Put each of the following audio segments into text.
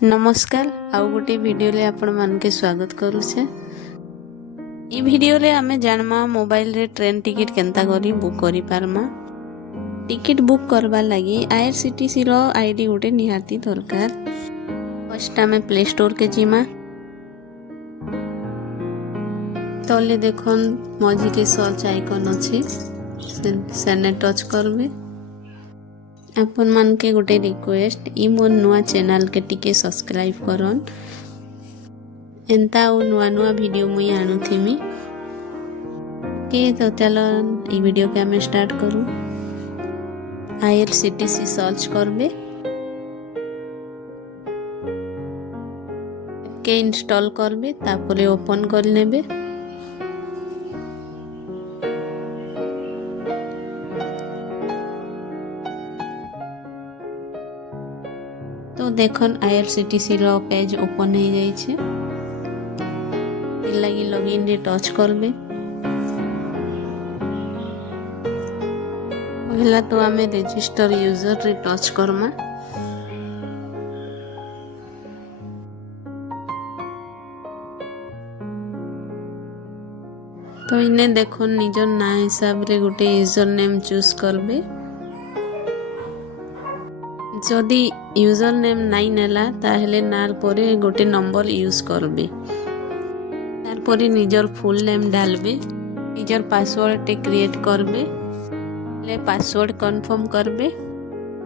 नमस्कार आउ गोटे वीडियो ले आपण मान के स्वागत करूछे। ई वीडियो रे आमे जानमा मोबाइल रे ट्रेन टिकट केनता करी बुक करी पारमा। टिकट बुक करबा लगी आईआरसीटीसी रो आईडी गोटे निहाती दरकार। फर्स्ट आमे प्ले स्टोर के जिमा तले देखन मझी के सर्च आइकन अछि सेने टच करबे। आपन मान के गोटे रिक्वेस्ट ई मोर नुआ चैनल के टिके सब्सक्राइब करन एंता ओ नुआ नुआ वीडियो मुई आनु थिमी के तो चलो ई वीडियो के हमें स्टार्ट करू। आईआरसीटीसी सर्च करबे के इंस्टॉल करबे तापरे ओपन कर लेबे। तो देखन आईआरसीटीसी रो पेज ओपन हो जाई छे। लगी लॉगिन रे टच करबे। पहला तो आमे रजिस्टर यूजर रे टच करमा। तो इने देखो निजर ना हिसाब रे गोटे यूजर नेम चूज करबे। जदि यूजर नेम नाइ नेला ताहेले नार परे गोटे नंबर यूज करबे। तार परे निजर फुल नेम डालबे। निजर पासवर्ड टे क्रिएट करबे। ले पासवर्ड कंफर्म करबे।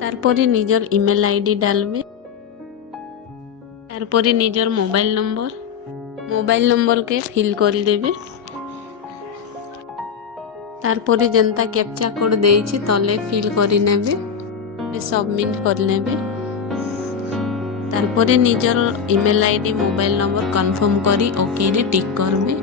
तार परे निजर ईमेल आईडी डालबे। तार परे निजर मोबाइल नंबर के फिल कर देबे। तार परे जनता कैप्चा कोड देइछि तले फिल करि नेबे। सबमिट कर लेबे। तार परे निजर email ID mobile number confirm करी ओके रे टिक करबे।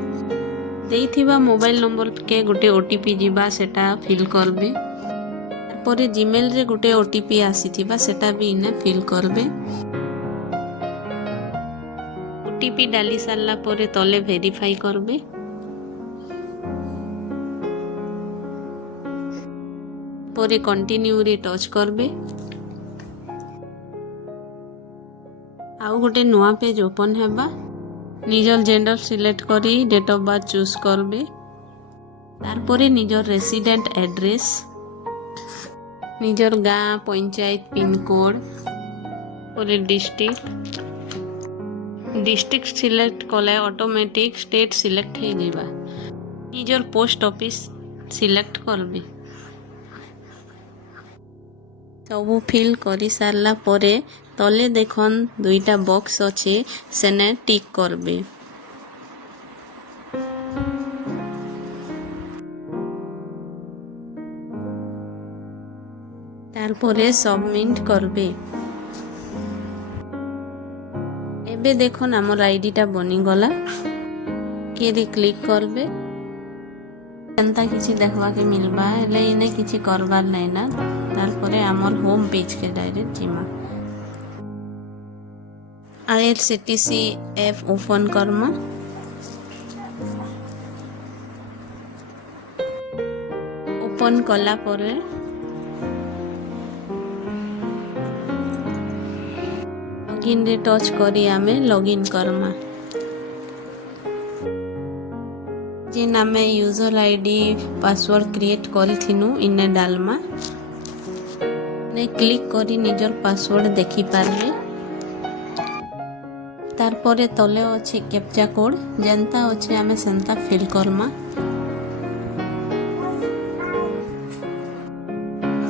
देइथिबा मोबाइल नंबर के गोटे ओटीपी जिबा सेटा फिल करबे। तार परे जीमेल रे गोटे ओटीपी आसीथिबा सेटा भी इने फिल करबे। ओटीपी डाली सारला परे तले वेरीफाई करबे। परे कंटिन्यू रे टच करबे। आउ गोटे नुआ पेज ओपन हेबा। निजर जेंडर सिलेक्ट करी डेट ऑफ बर्थ चूज करबे। तार परे निजर रेसिडेंट एड्रेस निजर गाँ पंचायत पिन कोड परे डिस्ट्रिक्ट सिलेक्ट कले ऑटोमेटिक स्टेट सिलेक्ट हे जेबा। निजर पोस्ट ऑफिस सिलेक्ट करबे। सबू फिल करी सारला परे तले देखन दुईटा बॉक्स अच्छे सेने टिक करबे। तार परे सबमिट करबे। एबे देखन हमर आईडी टा बनी गला के रे क्लिक करबे। एंता किछि देखबा के मिलबा ले इने किछि करबार नै ना। तार परे हमर होम पेज के डायरेक्ट जिमा। IRCTC app open Karma. Open कला परे लॉगिन रे टच करी आमे लॉगिन करमा। जे नामे यूजर आईडी पासवर्ड क्रिएट करिथिनु इने डालमा। ने क्लिक करी निजर पासवर्ड देखि पारबे। तार परे तले अछि कैप्चा कोड जेंता अछि आमे सेंता फिल करमा।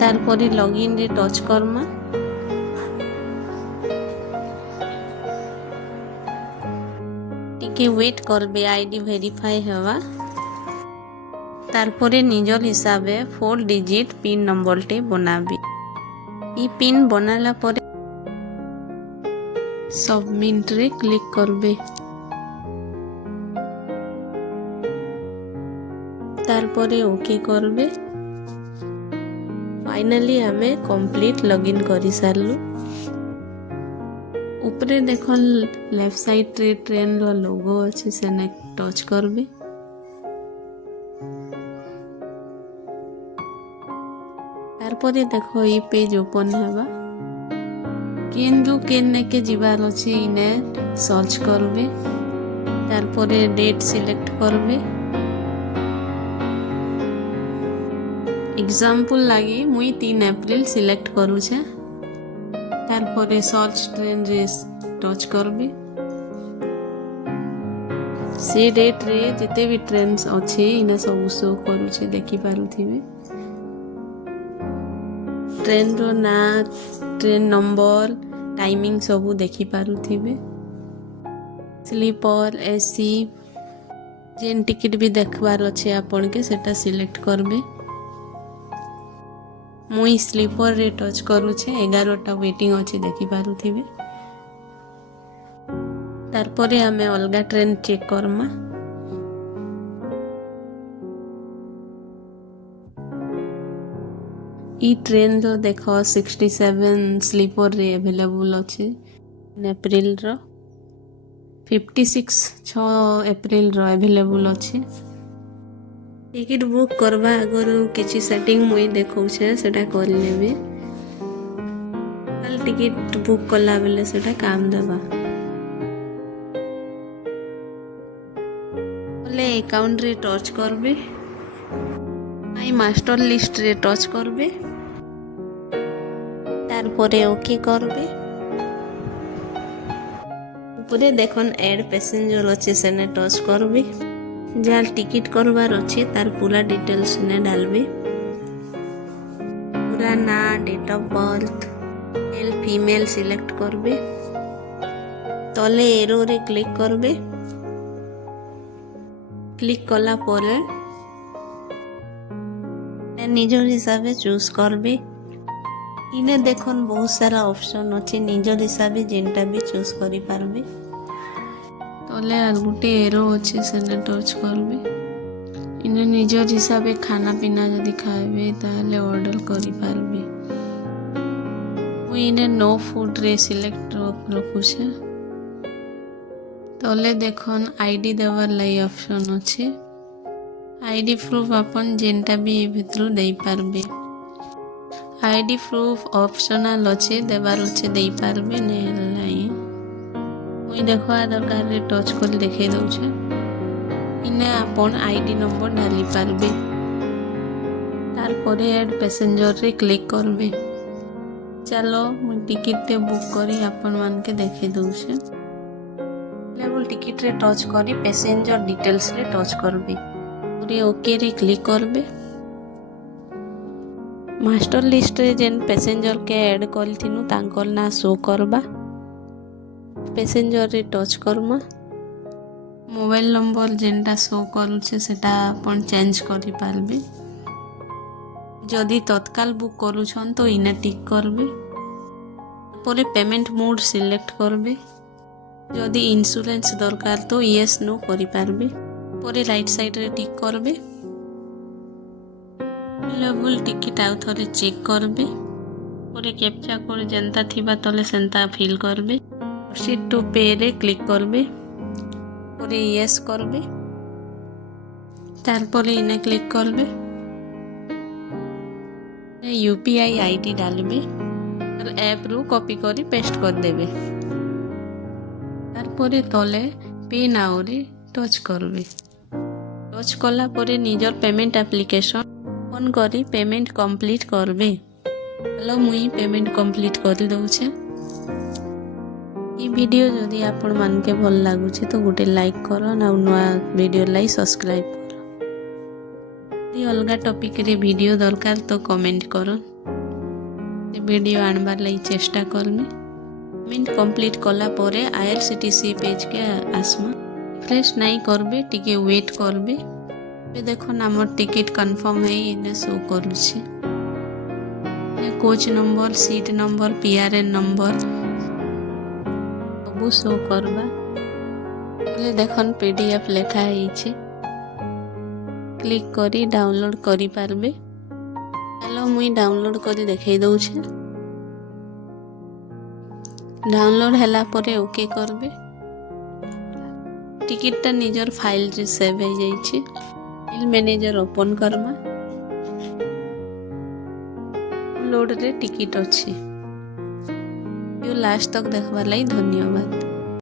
तार परे लॉगिन रे टच करमा। टिके वेट करबे आईडी वेरीफाई हेवा। तार परे निजर हिसाबे 4 डिजिट पिन नंबर टे बनाबे। ई पिन बनाला परे सबमिट रे क्लिक करबे। तार परे ओके करबे। फाइनली हमें कंप्लीट लॉगिन करी सारलु। ऊपरे देखल लेफ्ट साइड रे ट्रेन रो लोगो अछि सेने टच करबे। तार परे देखो ई पेज ओपन हेबा। केन रु केन नेके जिबार अछि इने सर्च करबे तार परे डेट सिलेक्ट करबे एग्जांपल लागि मुई 3 अप्रैल सिलेक्ट करू छे तार परे सर्च ट्रेन रे टच करबे से डेट रे जिते भी ट्रेन अछि इने सब शो करू छे देखि पारुथिबे ट्रेन रो ना ट्रेन नंबर टाइमिंग सबू देखि पारुथिबे स्लीपर एसी जेन टिकट भी देखबार अच्छे आपन के सेटा सिलेक्ट करबे मुई स्लीपर रे टच करू छे 11टा वेटिंग अच्छे देखि पारुथिबे तार परे हमें अलगा ट्रेन चेक करमा ई ट्रेन रो देखो 67 स्लीपर रे अवेलेबल अच्छे अप्रैल रो 56 6 अप्रैल रो अवेलेबल अच्छे टिकट बुक करबा आगरु किछि सेटिंग मुई देखौ छे सेटा कर लेबे कल टिकट बुक कला बेले सेटा काम देबा बोले अकाउंट रे टच करबे माई मास्टर लिस्ट रे टच करबे तार परे ओके करबे ऊपरे देखन ऐड पैसेंजर अच्छे सेने टच करबे जार टिकट करबार अच्छे तार पूरा डिटेल्स ने डालबे पूरा ना date of birth male female select करबे तले एरो रे क्लिक करबे क्लिक कला परे निजर हिसाब से चूज करबे इने देखन बहुत सारा ऑप्शन अच्छे निजर हिसाब से जेनटा भी चूज करि पारबे तले आर गुटे एरो अच्छे सेने टच करबे इने निजर हिसाब से खाना पीना जदि खाइबे ताले ऑर्डर करि पारबे इने नो फूड रे सिलेक्ट रखु छे तले देखन आईडी देवार लाई ऑप्शन अच्छे आईडी प्रूफ अपन जेनटा भी भितर दे पारबे आईडी प्रूफ ऑप्शनल अच्छे देवार अच्छे दे पारबे नहीं मुई देखो आधार कार्ड रे टच कर देखे दउछे इने अपन आईडी नंबर डाली पारबे तार परे ऐड पैसेंजर रे क्लिक करबे चलो मुई टिकट ते बुक करी अपन मान के देखे दउछे लेवल टिकट रे टच करी पैसेंजर डिटेल्स रे टच करबे ओके रे क्लिक करबे मास्टर लिस्ट रे जेन पैसेंजर के ऐड करथिनु तांकर ना शो करबा पैसेंजर रे टच करमा मोबाइल नंबर जेनटा शो करूछे सेटा अपन चेंज करि पारबे जदि तत्काल बुक करूछन तो इने टिक करबे परे पेमेंट मोड सिलेक्ट करबे जदि इंश्योरेंस दरकार तो यस नो करि पारबे परे राइट साइड रे टिक करबे लेवल टिकट आउ थरे चेक करबे परे कैप्चा कोड जनता थिबा तले सेंता फिल करबे प्रोसीड टू पे रे क्लिक करबे परे यस करबे तार परे इने क्लिक करबे यूपीआई आईडी डालबे और ऐप रु कॉपी करी पेस्ट कर देबे तार परे तले पे नाउ रे टच करबे टच कला परे निजर पेमेंट एप्लिकेशन ओपन करी पेमेंट कंप्लीट करबे हेलो मुई पेमेंट कंप्लीट कर दउछे ई वीडियो जदि आपण मान के भल लागु छे तो गोटे लाइक करो ना नया वीडियो लाई सब्सक्राइब करो यदि अलगा टॉपिक रे वीडियो दरकार तो कमेंट करो से वीडियो आनबार लाई चेष्टा करमी पेमेंट कंप्लीट कला परे आईआरसीटीसी पेज के आसमा फ्रेश नहीं करबे टिके वेट करबे देखो हमर टिकट कंफर्म है इने शो करूछे coach number seat number PRN number सब शो करबा बोले देखन पीडीएफ लेखा है क्लिक करी डाउनलोड करी पारबे हेलो मुई डाउनलोड करी देखाई दउछे डाउनलोड हैला परे ओके करबे टिकट टा निजर फाइल रे सेव हो जाइछे फाइल मैनेजर ओपन करमा लोड रे टिकट अछि ଲାଷ୍ଟ ତକ୍ ଦେଖବାର୍ ଲାଗି ଧନ୍ୟବାଦ।